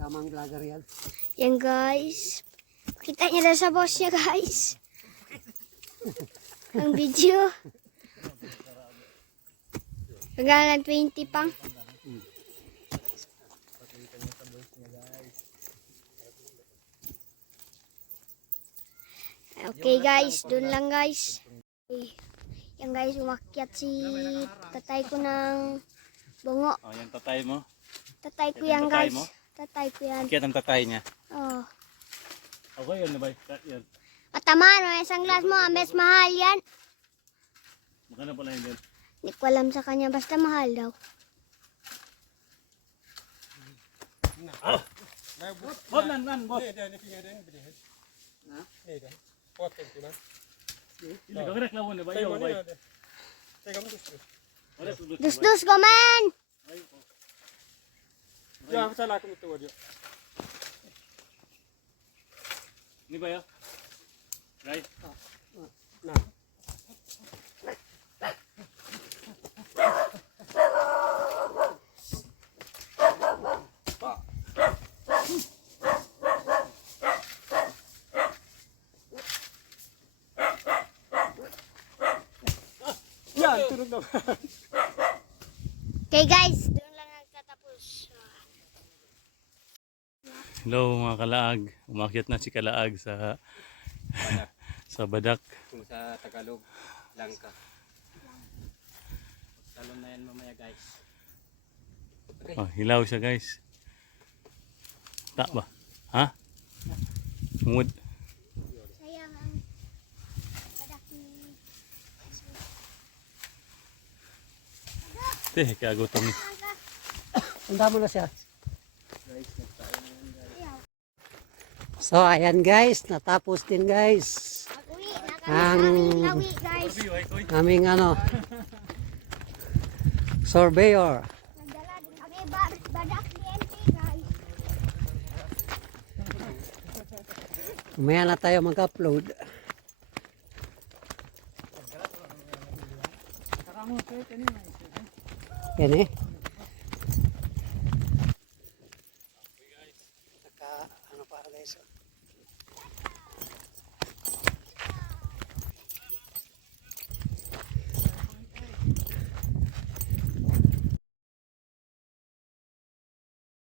Tamang vlogger yan. Yan guys. Kita niyo daw sa boss niya guys. Ang video. Hanggang 20 pang. Okay guys, dun lang guys. Okay. Yan guys, umakyat si tatay ko ng bungo. Oh, yan tatay mo. Tatay ko Yan yan tatay guys. mo? Tatay ko yan. Kaya ang tatay niya. Oh. Okay, yun na ba? Yan. Ataman, may sunglass mo. Ames mahal yan. Magkano pala yun din? Hindi ko alam sa kanya. Basta mahal daw. Bot nan, bot. Hindi ka reklamo na ba? Iyo, bay. Dus ko man! Ya, salah aku itu dia. Ini ba yo? Right? Nah. Ya, turun daw. Okay guys, doon lang nagtatapos. Hello mga kalaag. Umakyat na si kalaag sa sa badak. Kung sa Tagalog, langka. Talon na yan mamaya guys. Oh, hilaw siya guys. Ta ba? Ha? Umud. Sayang ang padak ni... Teh, kagutom ni. Tanda mo na siya. So, ayan guys. Natapos din guys. Mag-uwi na kami sa aming lawi guys. Aming surveyor. Nagdala din kami badak ni MP guys. Umaya na tayo mag-upload. Yan eh.